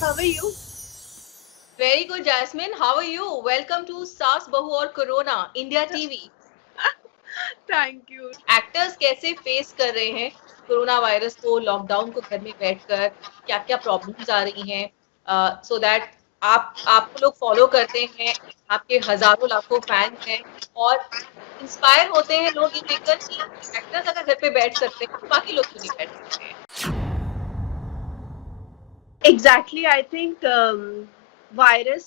How are you? Very good, Jasmine. How are you? Welcome to Saas Bahu और Corona India TV. Thank you. Actors कैसे face कर रहे हैं corona virus को, lockdown को, घर में बैठकर क्या क्या प्रॉब्लम्स आ रही हैं, सो दैट आप लोग फॉलो करते हैं, आपके हजारों लाखों फैंस हैं और इंस्पायर होते हैं लोग ये देखकर कि एक्टर्स अगर घर पे बैठ सकते हैं तो बाकी लोग क्यों नहीं बैठ सकते हैं। Exactly, I think virus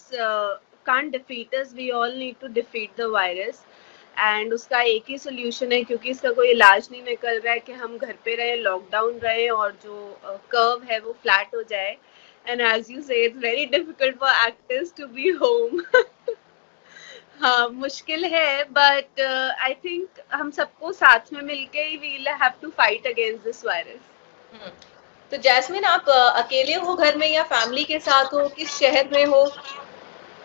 can't defeat us. We all need to defeat the virus. And उसका एक ही सोल्यूशन है क्योंकि इसका कोई इलाज नहीं निकल रहा है कि हम घर पे रहें, लॉकडाउन रहें और जो कर्व है वो फ्लैट हो जाए. And as you say it's very difficult for actors to be home. हाँ, मुश्किल है बट आई थिंक हम सबको साथ में मिलके ही we'll have to fight against this virus. Hmm, तो जैस्मिन आप अकेले हो घर में या फैमिली के साथ हो, किस शहर में हो?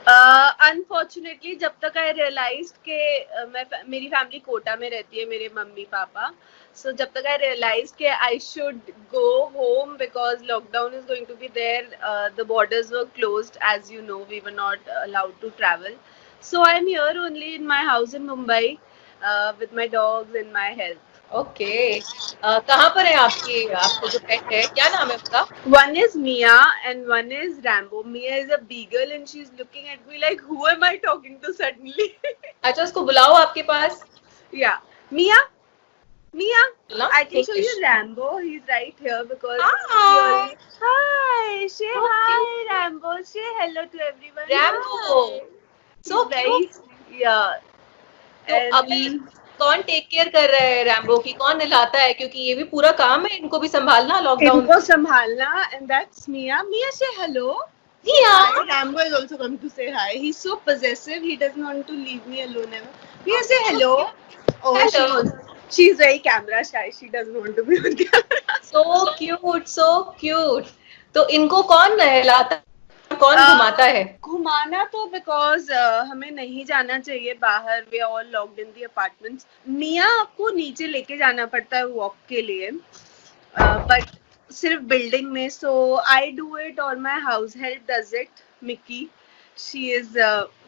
अनफॉर्चुनेटली जब तक आई रियलाइज के मेरी फैमिली कोटा में रहती है, मेरे मम्मी पापा. सो जब तक आई रियलाइज के I should go home because lockdown is going to be there, the borders were closed as you know, we were not allowed to travel. So I am here only in my house in Mumbai with my dogs and my health. Okay, कहाँ पर है आपका जो पेट है, क्या नाम है उसका? One is Mia and one is Rambo. Mia is a beagle and she's looking at me like, who am I talking to suddenly? अच्छा, उसको बुलाओ आपके पास। Yeah. Mia? Mia? बोलना I can show you English. Rambo. He's right here because he हाँ, already... Hi! Say so hi, cute, Rambo. Say hello to everyone. Rambo, Hi! So He's very... cute. Yeah. तो अभी And... कौन take care कर रहा है Rambo की, कौन नहलाता है, क्योंकि ये भी पूरा काम है इनको भी संभालना लॉकडाउन इनको में। संभालना, and that's Mia. Mia, say hello. Say Mia, hi. Rambo is also come to say hi. He's so possessive. He doesn't want to leave me alone ever. Mia, say hello. Oh, hello, she's very camera shy. She doesn't want to be on camera. So cute, so cute. तो इनको कौन नहलाता है, कौन घुमाता है? घुमाना तो because हमें नहीं जाना चाहिए बाहर. We are all locked in the apartments. मिया आपको नीचे लेके जाना पड़ता है वॉक के लिए, बट सिर्फ बिल्डिंग में. सो आई डू इट और my house help does it. Mickey, she is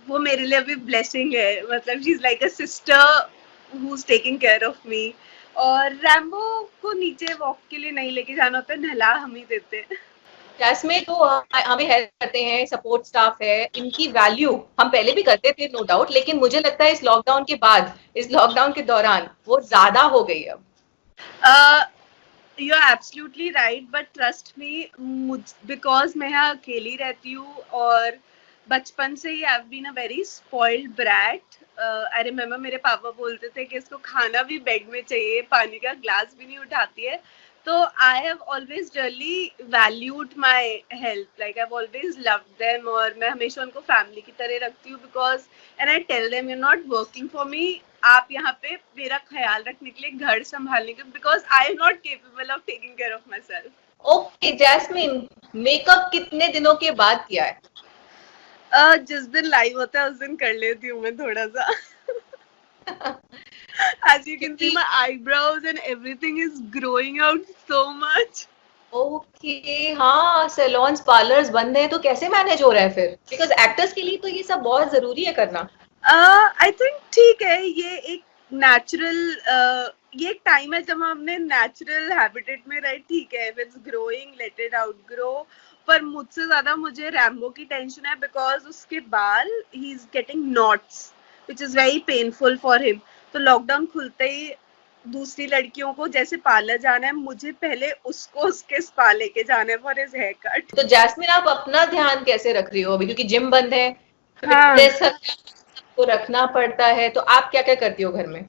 वो मेरे लिए अभी ब्लेसिंग है. मतलब she is like a sister who is taking care of me. और रैम्बो को नीचे वॉक के लिए नहीं लेके जाना होता, नहला हम ही देते हैं. जैस्मिन तो हमें हेल्प करते हैं, सपोर्ट स्टाफ है, इनकी वैल्यू हम पहले भी करते थे नो डाउट, लेकिन मुझे लगता है इस लॉकडाउन के बाद, इस लॉकडाउन के दौरान वो ज्यादा हो गई अब। You are absolutely right but trust me, because मैं यहाँ अकेली रहती हूँ और बचपन से ही I have been a very spoiled brat. I remember मेरे पापा बोलते थे कि इसको खाना भी बेड में चाहिए, पानी का ग्लास भी नहीं उठाती है. तो I have always really valued my health. Like I have always loved them और मैं हमेशा उनको फैमिली की तरह रखती हूँ. Because and I tell them, you are not working for me, आप यहाँ पे मेरा ख्याल रखने के लिए, घर संभालने के, because I am not capable of taking care of myself. Okay Jasmine, makeup कितने दिनों के बाद किया है? जिस दिन लाइव होता है उस दिन कर लेती हूँ मैं थोड़ा सा. As you can see, क्योंकि my eyebrows and everything is growing out so much. Okay, हाँ, सैलून्स पार्लर्स बंद हैं तो कैसे मैनेज हो रहा है फिर, बिकॉज एक्टर्स के लिए तो ये सब बहुत जरूरी है करना। आई थिंक ठीक है, ये एक नेचुरल, ये एक टाइम है जब हम अपने नेचुरल हैबिटेट में रहे. ठीक है, if it's growing let it out grow. पर मुझसे ज्यादा मुझे रैम्बो की टेंशन है बिकॉज उसके बाल, he is getting knots which is very painful for him. तो लॉकडाउन खुलते ही दूसरी लड़कियों को जैसे पार्लर जाना है, मुझे पहले उसको उसके स्पा लेके जाना है फॉर हिज हेयर कट. तो जैस्मिन आप अपना ध्यान कैसे रख रही हो अभी, क्योंकि जिम बंद है, हाँ. फिटनेस को रखना पड़ता है, तो आप क्या क्या करती हो घर में?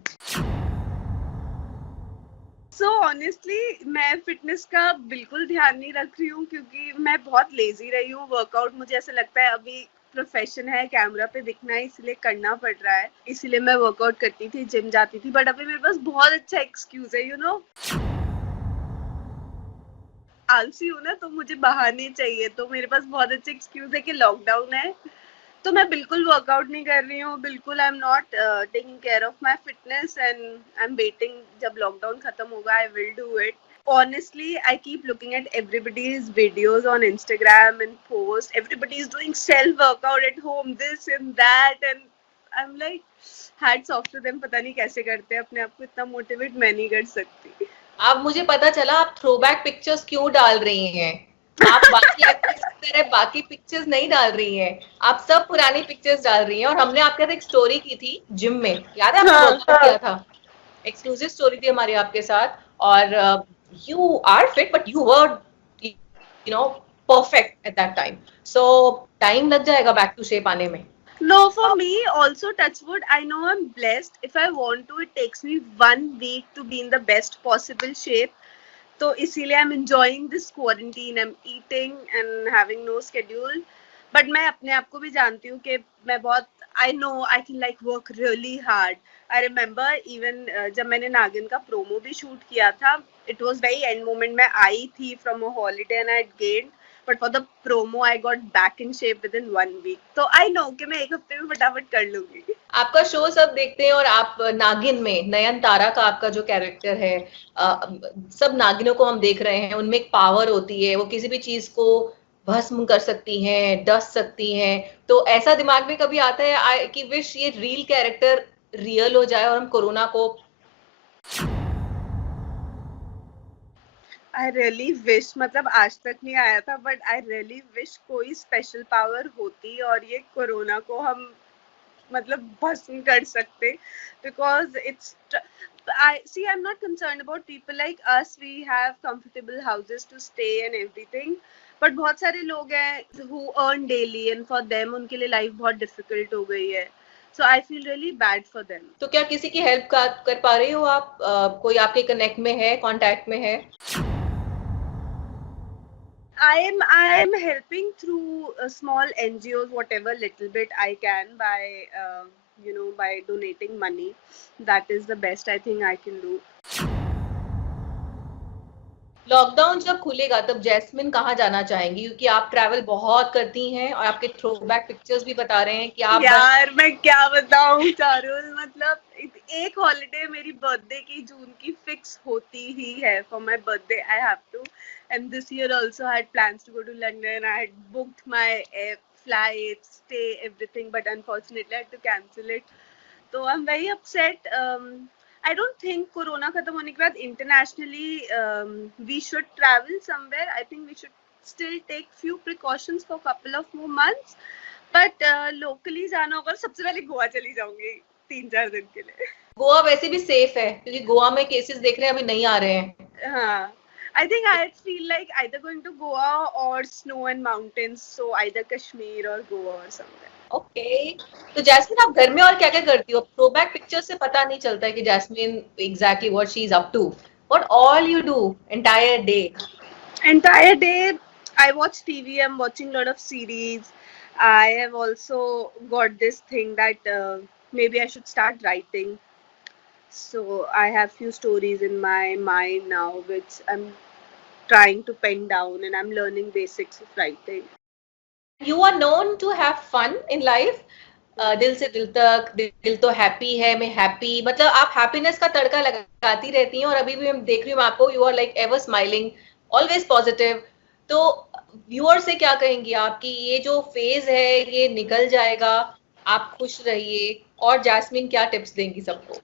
सो ऑनेस्टली मैं फिटनेस का बिल्कुल ध्यान नहीं रख रही हूँ क्योंकि मैं बहुत लेजी रही हूँ. वर्कआउट मुझे ऐसा लगता है अभी प्रोफेशन है, कैमरा पे दिखना है, इसलिए करना पड़ रहा है. इसीलिए मैं वर्कआउट करती थी, जिम जाती थी. बट अभी मेरे पास बहुत अच्छा एक्सक्यूज है, यू नो, आलसी हूँ ना, तो मुझे बहाने चाहिए. तो मेरे पास बहुत अच्छा एक्सक्यूज है कि लॉकडाउन है. तो मैं बिल्कुल वर्कआउट नहीं कर रही हूँ, बिल्कुल आई am not taking care of my fitness and I am waiting जब लॉकडाउन खत्म होगा, I will do it. honestly, I keep looking at everybody's videos on Instagram and posts. Everybody is doing self workout at home, this and that, and I'm like, hats off to them. पता नहीं कैसे करते हैं अपने आप को इतना motivate मैं नहीं कर सकती. अब मुझे पता चला आप थ्रोबैक पिक्चर्स क्यों डाल रही हैं. आप बाकी एक्ट्रेस की तरह बाकी पिक्चर्स नहीं डाल रही हैं. आप सब पुरानी पिक्चर्स डाल रही हैं. और हमने आपके साथ एक स्टोरी की थी जिम में, याद है? आपने वर्कआउट किया था, एक्सक्लूसिव स्टोरी थी हमारी आपके साथ. और you are fit but you were perfect at that time. So time लग जाएगा बैक टू शेप आने में. No, for me, also touch wood, I know I'm blessed. If I want to, it takes me 1 week to be in the best possible shape. तो इसीलिए I'm enjoying this quarantine. I'm eating and having no schedule. But मैं अपने आप को भी जानती हूँ कि मैं बहुत I know I can like work really hard. I remember even जब मैंने नागिन का प्रोमो भी शूट किया था, it was very end moment. मैं आई थी from a holiday and I had gained. But for the promo, I got back in shape within 1 week. तो I know कि मैं एक हफ्ते में फटाफट कर लूंगी. आपका शो सब देखते हैं और आप नागिन में नयनतारा का आपका जो कैरेक्टर है, सब नागिनों को हम देख रहे हैं, उनमें एक पावर होती है, वो किसी भी चीज को भस्म कर सकती हैं, डस सकती हैं. तो ऐसा दिमाग में कभी आता है कि विश ये रियल कैरेक्टर रियल हो जाए और हम कोरोना को. I really wish, मतलब आज तक नहीं आया था, but I really wish कोई special power होती और ये कोरोना को हम मतलब भस्म कर सकते, because it's I'm not concerned about people like us. We have comfortable houses to stay and everything, but बहुत सारे लोग हैं who earn daily and for them उनके लिए life बहुत difficult हो गई है. So I feel really bad for them. तो क्या किसी की हेल्प कर पा रही हो आप? कोई आपके कनेक्ट में है, कांटेक्ट में है? I am helping through small NGOs, whatever little bit I can, by by donating money. That is the best I think I can do. Lockdown जब खुलेगा तब जैस्मिन कहाँ जाना चाहेंगी? क्योंकि आप ट्रैवल बहुत करती हैं और आपके थ्रोबैक पिक्चर्स भी बता रहे हैं कि आप. यार मैं क्या बताऊं चारुल, मतलब एक हॉलिडे मेरी बर्थडे की जून की फिक्स होती ही है. For my birthday I have to, and this year also I had plans to go to London. I had booked my flight, stay, everything, but unfortunately I had to cancel it. So I'm very upset. I don't think Corona खत्म होने के बाद internationally we should travel somewhere. I think we should still take few precautions for couple of more months. But locally जाना होगा, सबसे पहले गोवा चली जाऊंगी 3-4 दिन के लिए. गोवा वैसे भी सेफ है क्योंकि गोवा में केसेस देख रहे हैं अभी नहीं आ रहे हैं. हाँ, I think I feel like either going to Goa or snow and mountains, so either Kashmir or Goa or somewhere. Okay. तो जैस्मिन आप घर में और क्या क्या करती हो? थ्रोबैक पिक्चर से पता नहीं चलता है कि Jasmine exactly what she is up to. What all you do entire day? Entire day I watch TV. I'm watching a lot of series. I have also got this thing that maybe I should start writing. So I have few stories in my mind now which I'm trying to pen down, and I'm learning basics of writing. You are known to have fun in life. दिल से दिल तक, दिल तो happy है, मैं happy, मतलब आप हैप्पीनेस का तड़का लगाती रहती हैं. और अभी भी मैं देख रही हूँ आपको, you are like ever smiling, always positive. तो व्यूअर से क्या कहेंगी आपकी ये जो फेज है ये निकल जाएगा, आप खुश रहिए, और जैस्मिन क्या टिप्स देंगी सबको?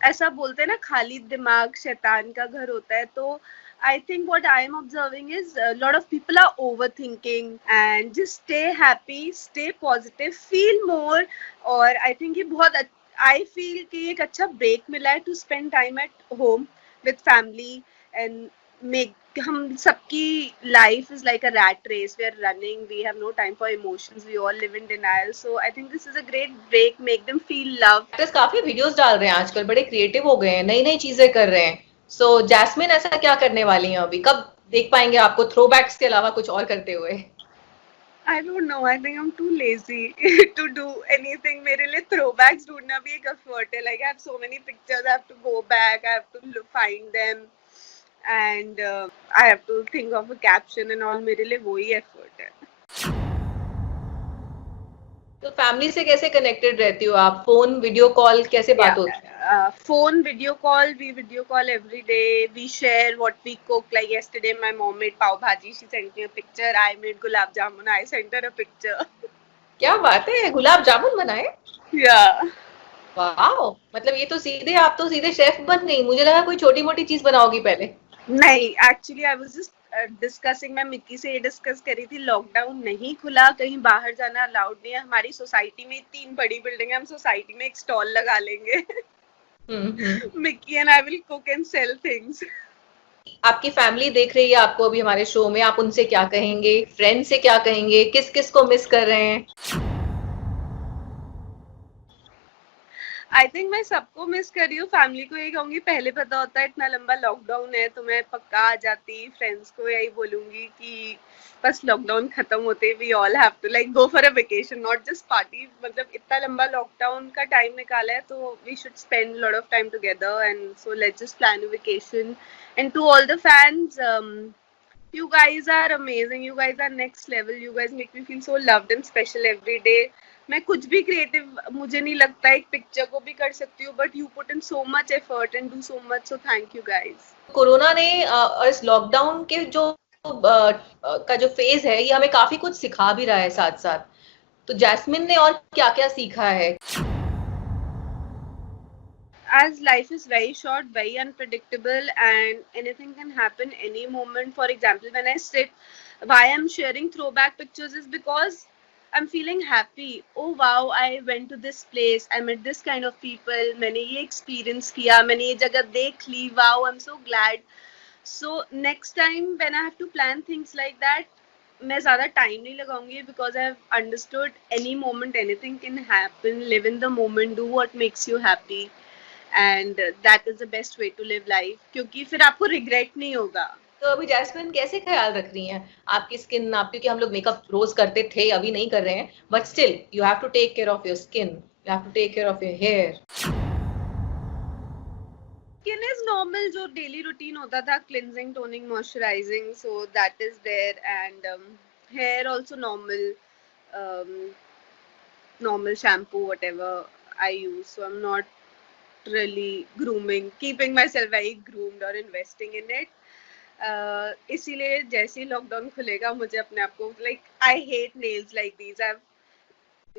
ऐसा बोलते हैं ना, खाली दिमाग शैतान का घर होता है. तो I think what I am observing is a lot of people are overthinking, and just stay happy, stay positive, feel more. और I think ये बहुत I feel कि एक अच्छा break मिला है to spend time at home with family and make. हम सबकी life is like a rat race. We are running. We have no time for emotions. We all live in denial. So I think this is a great break. Make them feel love. Actors काफी videos डाल रहे हैं आजकल, बड़े creative हो गए हैं, नई नई चीजें कर रहे हैं. सो जैस्मिन ऐसा क्या करने वाली हैं अभी? कब देख पाएंगे आपको थ्रोबैक्स के अलावा कुछ और करते हुए? I don't know. I think I'm too lazy to do anything. मेरे लिए throwbacks ढूंढना भी एक effort है. Like I have so many pictures. I have to go back. I have to find them, and I have to think of a caption and all. मेरे लिए वही effort है. तो फैमिली से कैसे कनेक्टेड रहती हो आप? फोन, वीडियो कॉल, कैसे बात होती है? Phone video call, we video call every day. We share what we cook. Like yesterday, my mom made pav bhaji. She sent me a picture. I made gulab jamun. I sent her a picture. क्या बात है, गुलाब जामुन बनाए? Yeah. वाह, मतलब ये तो सीधे, आप तो सीधे शेफ बन गई। मुझे लगा कोई छोटी मोटी चीज बनाओगी पहले। नहीं, actually I was just discussing, मैं मिक्की से ये डिस्कस करी थी, लॉकडाउन नहीं खुला, कहीं बाहर जाना अलाउड नहीं है, हमारी सोसाइटी में 3 बड़ी बिल्डिंग है, हम सोसाइटी में एक स्टॉल लगा लेंगे। Mickey and I will cook and sell things. आपकी फैमिली देख रही है आपको अभी हमारे शो में, आप उनसे क्या कहेंगे? फ्रेंड से क्या कहेंगे? किस किस को मिस कर रहे हैं? आई थिंक मैं सबको मिस कर रही हूँ, फैमिली को यही कहूंगी, पहले पता होता है इतना लंबा लॉकडाउन है तो मैं पक्का आ जाती। फ्रेंड्स को यही बोलूंगी कि बस लॉकडाउन खत्म होते we all have to like go for a vacation, not just party. मतलब इतना लंबा लॉकडाउन का टाइम निकाला है तो we should spend lot of time together, and so let's just plan a vacation. And to all the fans, you guys are amazing, you guys are next level, you guys make me feel so loved and special every day. मैं कुछ भी creative मुझे नहीं लगता एक picture को भी कर सकती हूँ, but you put in so much effort and do so much, so thank you guys. Corona ने इस लॉकडाउन के जो का जो फेज है, ये हमें काफी कुछ सिखा भी रहा है साथ साथ। तो जैस्मिन ने और क्या क्या सीखा है? As life is very short, very unpredictable, and anything can happen any moment. For example, when I sit, why I'm sharing throwback pictures is because I'm feeling happy. Oh wow, I went to this place, I met this kind of people, मैंने ये experience किया, मैंने ये जगह देख ली, wow, I'm so glad. So next time when I have to plan things like that, मैं ज़्यादा time नहीं लगाऊंगी, because I have understood any moment anything can happen. Live in the moment, do what makes you happy, and that is the best way to live life, क्योंकि फिर आपको regret नहीं होगा। तो अभी जैस्मिन कैसे ख्याल रख रही हैं आपकी स्किन? आप, क्योंकि हम लोग मेकअप रोज करते थे, अभी नहीं कर रहे हैं, but still you have to take care of your skin, you have to take care of your hair. Skin is normal, जो डेली रूटीन होता था, cleansing, toning, moisturising, so that is there, and hair also normal, normal shampoo whatever I use, so I'm not really grooming, keeping myself very groomed or investing in it. इसीलिए जैसे ही lockdown खुलेगा मुझे अपने आप को, like I hate nails like these, I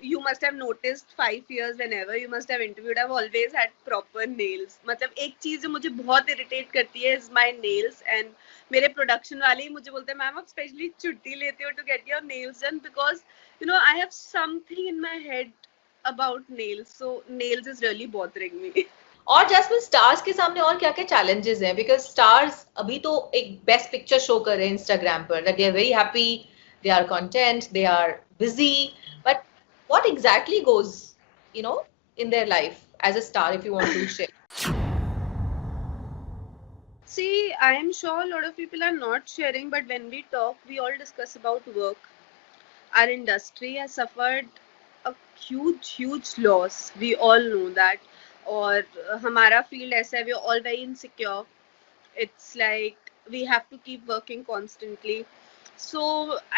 you must have noticed 5 years whenever you must have interviewed, I've always had proper nails. मतलब एक चीज जो मुझे बहुत इरिटेट करती है is my nails, and मेरे प्रोडक्शन वाले ही मुझे बोलते हैं मैम आप स्पेशली छुट्टी लेते हो to get your nails done, because you know I have something in my head about nails, so nails is really bothering me. और जैस्मिन, स्टार्स के सामने और क्या क्या चैलेंजेस हैं? बिकॉज स्टार्स अभी तो एक बेस्ट पिक्चर शो कर रहे हैं इंस्टाग्राम पर, that they are very happy, they are content, they are busy, but what exactly goes, you know, in their life as a star, if you want to share? See, I am sure a lot of people are not sharing, but when we talk we all discuss about work. Our industry has suffered a huge loss, we all know that. और हमारा field ऐसा है, we are all very insecure. It's like we have to keep working constantly. So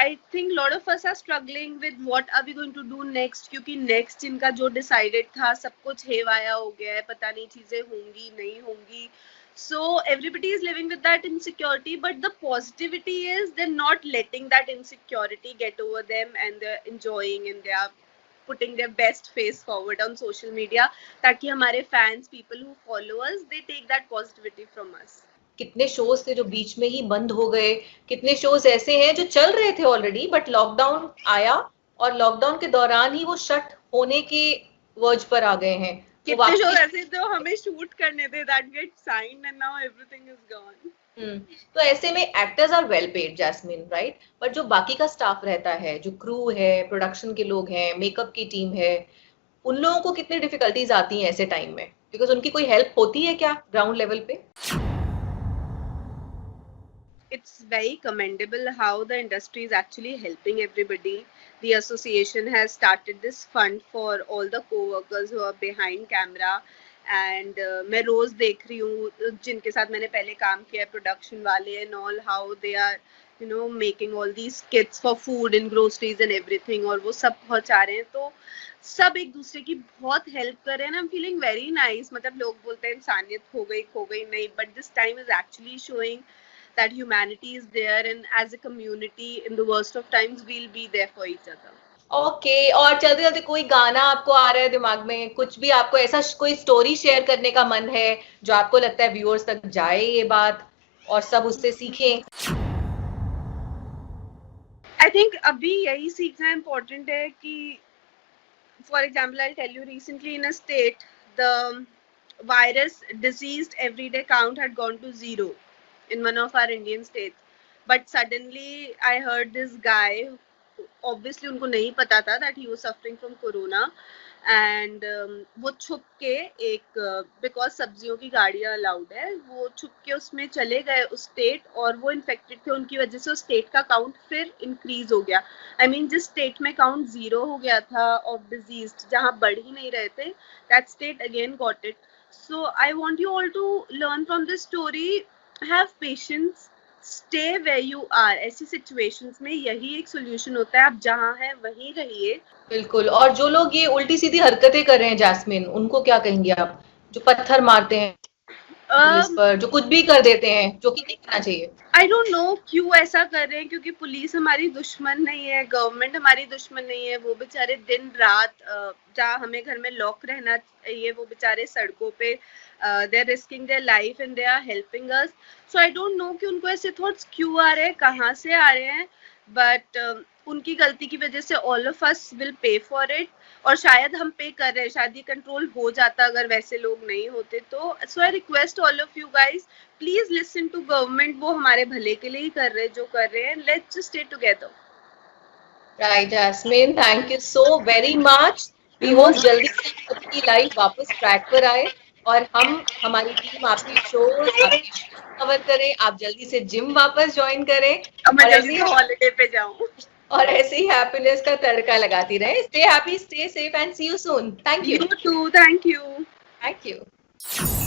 I think a lot of us are struggling with what are we going to do next, क्योंकि next जिनका जो decided था सब कुछ हेवाया हो गया है, पता नहीं चीजें होंगी नहीं होंगी. So everybody is living with that insecurity, but the positivity is they're not letting that insecurity get over them, and they're enjoying, and they are putting their best face forward on social media, ताकि हमारे fans, people who follow us, they take that positivity from us. कितने shows थे जो बीच में ही बंद हो गए, कितने शोज ऐसे हैं जो चल रहे थे ऑलरेडी, बट लॉकडाउन आया और लॉकडाउन के दौरान ही वो शट होने के वर्ज पर आ गए हैं। कितने शो ऐसे तो हमें शूट करने थे that get signed and now everything is gone. तो ऐसे में actors are well paid Jasmine, right? But जो बाकी का स्टाफ रहता है, जो क्रू है, प्रोडक्शन के लोग हैं, मेकअप की टीम है, उन लोगों को कितनी डिफिकल्टीज आती हैं ऐसे टाइम में? बिकॉज उनकी कोई हेल्प होती है क्या ग्राउंड लेवल पे? It's very commendable how the industry is actually helping everybody. The association has started this fund for all the co-workers who are behind camera, and मैं रोज देख रही हूँ जिनके साथ मैंने पहले काम किया, प्रोडक्शन वाले and all, how they are you know, making all these kits for food and groceries and everything, और वो सब पहुंचा रहे हैं, तो सब एक दूसरे की बहुत हेल्प कर रहे हैं. I am feeling very nice. मतलब लोग बोलते हैं इंसानियत हो गई खो गई, नहीं, but this time is actually showing that humanity is there, and as a community in the worst of times we'll be there for each other. Okay और चलते चलते कोई गाना आपको आ रहा है दिमाग में, कुछ भी आपको ऐसा कोई स्टोरी शेयर करने का मन है जो आपको लगता है व्यूअर्स तक जाए ये बात और सब उससे सीखें? आई थिंक अभी यही सीखना इम्पोर्टेंट है कि for example I tell you, recently in a state the virus diseased everyday count had gone to 0 in one of our Indian states. But suddenly I heard this guy, obviously उनको नहीं पता था that he was suffering from corona, and वो छुप के एक because सब्जियों की गाड़ियां अलाउड है, वो छुप के उसमें चले गए उस स्टेट, और वो इन्फेक्टेड थे, उनकी वजह से उस स्टेट का काउंट फिर इंक्रीज हो गया. आई मीन जिस स्टेट में काउंट 0 हो गया था ऑफ डिजीज, जहाँ बढ़ ही नहीं रहे थे, that state again got it. So I want you all to learn from this story. Have patience. Stay where you are. ऐसी situations में यही एक solution होता है. आप जहाँ हैं वहीं रहिए. बिल्कुल. और जो लोग ये उल्टी सीधी हरकतें कर रहे हैं जैस्मिन, उनको क्या कहेंगे आप? जो पत्थर मारते हैं पुलिस पर, जो कुछ भी कर देते हैं, जो कि नहीं करना चाहिए. आई डोंट नो क्यों ऐसा कर रहे हैं, क्योंकि पुलिस हमारी दुश्मन नहीं है, गवर्नमेंट हमारी दुश्मन नहीं है. वो बेचारे दिन रात, जहाँ हमें घर में लॉक रहना चाहिए, वो बेचारे सड़कों पे they are risking their life and they are helping us. So I don't know कि उनको ऐसे थॉट्स क्यों आ रहे हैं, कहाँ से आ रहे हैं, बट उनकी गलती की वजह से all of us will pay for it. और शायद हम पे कर रहे हैं, शायद ये कंट्रोल हो जाता अगर वैसे लोग नहीं होते तो. So I request all of you guys, please listen to government. वो हमारे भले के लिए ही कर रहे हैं जो कर रहे हैं. Let's just stay together. Right Jasmine, thank you so very much. We hope जल्दी से आपकी लाइफ वापस ट्रैक पर आए और हम हमारी टीम आपकी शो कवर करें, आप जल्दी से जिम वापस ज्वाइन करें और जल्दी हॉलिडे पे जाऊं और ऐसे ही हैप्पीनेस का तड़का लगाती रहे. Stay happy, stay safe and see you soon. Thank you. You too. Thank you. Thank you.